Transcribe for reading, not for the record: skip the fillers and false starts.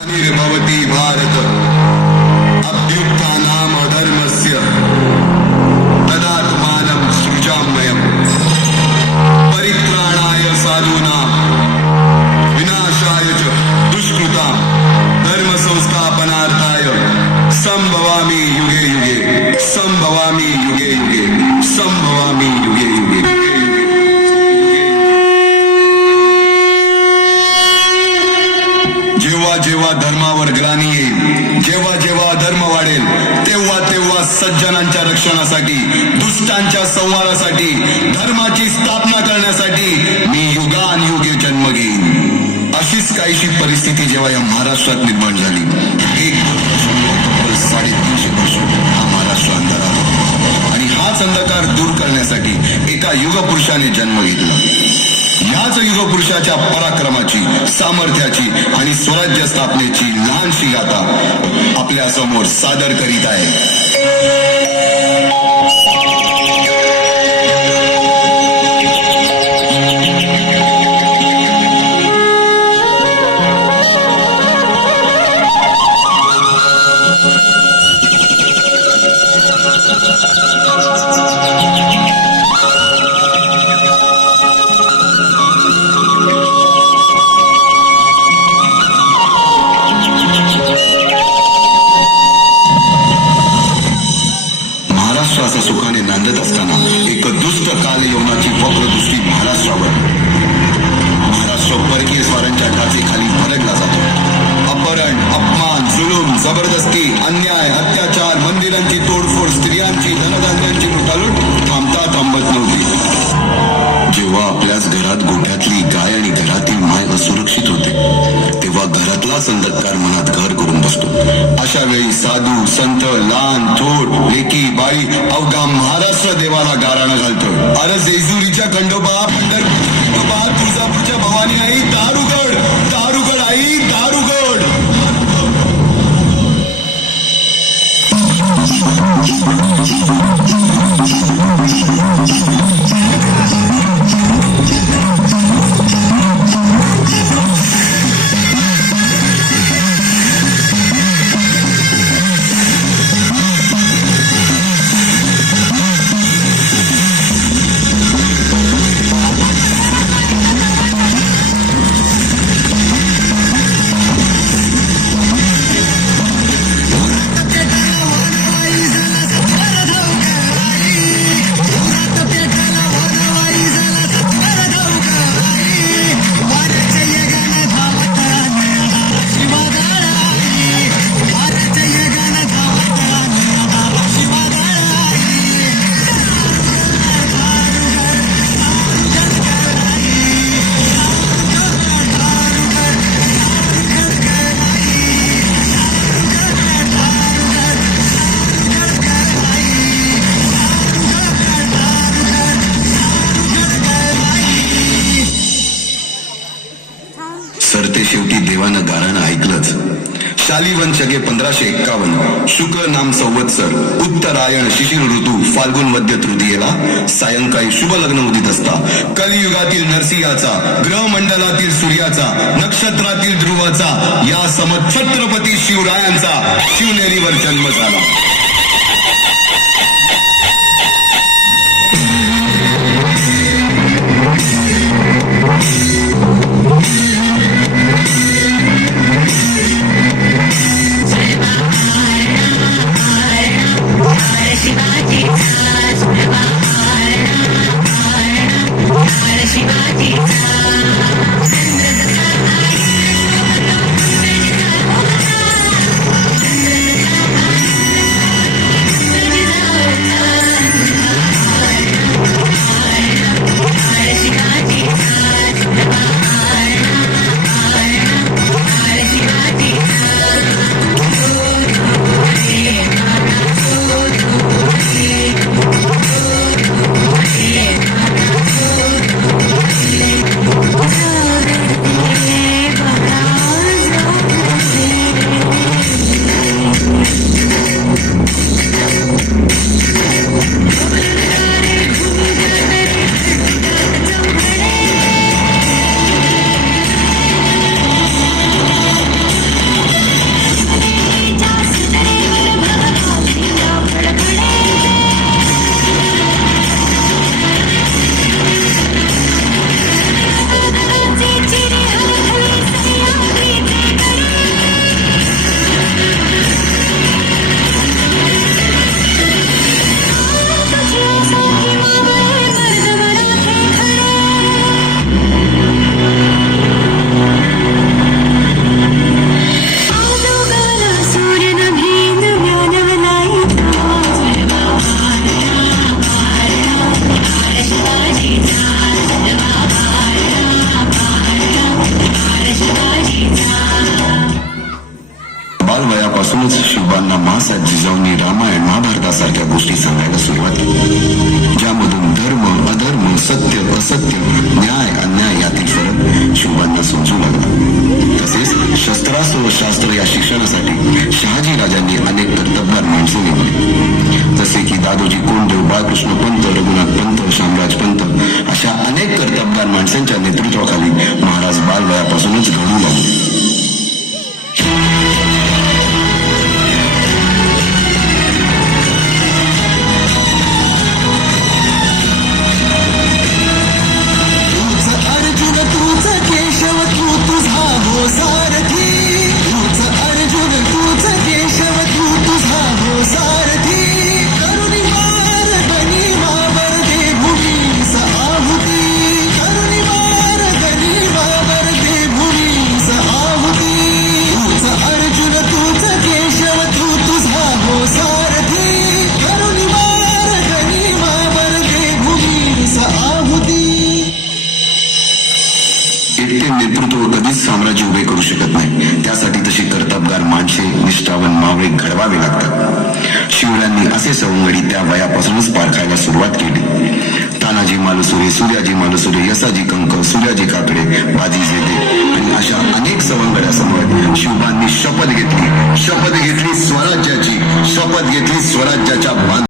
भवति भारत अभ्युत्थानाम अधर्मस्य तदात्मानं सृजाम्यहम् परित्राणाय साधूनां विनाशाय च दुष्कृतां धर्म संस्थापनार्थाय संभवामि युगे युगे संभवामि युगे युगे संभवामि युगे युगे। जेव्हा जेव्हा धर्मावर ग्लानी येईल, जेव्हा जेव्हा धर्म वाढेल, तेव्हा तेव्हा सज्जनांच्या रक्षणासाठी, दुष्टांच्या संहारासाठी, धर्माची स्थापना करण्यासाठी मी युगानुयुगे जन्म घेईन। अशीच काहीशी परिस्थिती जेव्हा या महाराष्ट्रात निर्माण झाली, 350 वर्ष हा महाराष्ट्र अंधारात, आणि हाच अंधकार दूर करण्यासाठी एका युगपुरुषाने जन्म घेतला। याच युगपुरुषाच्या पराक्रमाची, सामर्थ्याची आणि स्वराज्य स्थापनेची लहानशी गाथा आपल्या समोर सादर करीत आहे। महाराष्ट्राचा सुखाने नांदत असताना एक दुष्ट कालयवनाची वक्रदृष्टी महाराष्ट्रावर, महाराष्ट्र परकीय स्वारांच्या टाचेखाली भरडला जातो। अपहरण, अपमान, जुलूम, जबरदस्ती, अन्याय, अत्याचार, मंदिरांची तोडफोड, स्त्रियांची, धनधान्यांची लुटालूट थांबत नव्हती। जेव्हा आपल्याच घरात गोठ्यातली गाय आणि घरातील माय असुरक्षित होते, तेव्हा घरातलाच अंधकार मनात घर करून बसतो। अशा वेळी साधू, संत, लहान, थोर, लेकी, बाळी अवघा महाराष्ट्र देवाला गाराणं घालतो। अरे जेजुरीच्या खंडोबा, पंढरपूरच्या खंडोबा, तुळजापूरच्या भवानी आई, दारुगड, दारुगड आई, दारुगड। सरते शेवटी देवानं गाराणं ऐकलंच। शालिवन शके 1551 शुक्ल नाम संवत्सर, उत्तरायण शिशिर ऋतू, फाल्गुन वद्य तृतीयेला सायंकाळी शुभ लग्न उदित असता कलियुगातील नरसिंहाचा, ग्रहमंडलातील सूर्याचा, नक्षत्रातील ध्रुवाचा, या समत छत्रपती शिवरायांचा शिवनेरीवर जन्म झाला। बालवयापासूनच शिवबांना मासात जिजाऊंनी रामायण महाभारतासारख्या गोष्टी सांगायला सुरुवात केली, ज्यामधून धर्म अधर्म सत्य असत्य न्याय अन्याय यातील फरक शिवबांना समजू लागला. तसेच शस्त्रास्त्र व शास्त्र या शिक्षणासाठी शहाजी राजांनी अनेक कर्तबगार माणसे नेमली, जसे की दादोजी कोंडदेव, बाळकृष्ण पंत, रघुनाथ पंत, शामराज पंत अशा अनेक कर्तबगार माणसांच्या नेतृत्वाखाली महाराज बालवयापासूनच घडू लागले. एकटे नेतृत्व कधीच साम्राज्य उभे करू शकत नाही. त्यासाठी तशी कर्तबगार माणसे निष्ठावान मावळे घडवावे लागतात. शिवरायांनी असे सवंगडी त्या वयापासूनच पारखायला सुरुवात केली. तानाजी मालुसरे, सूर्याजी मालुसरे, यसाजी कंक, सूर्याजी काकडे, बाजी जेदे आणि अशा अनेक सवंगड्यासमोर शिवबांनी शपथ घेतली स्वराज्याची, शपथ घेतली स्वराज्य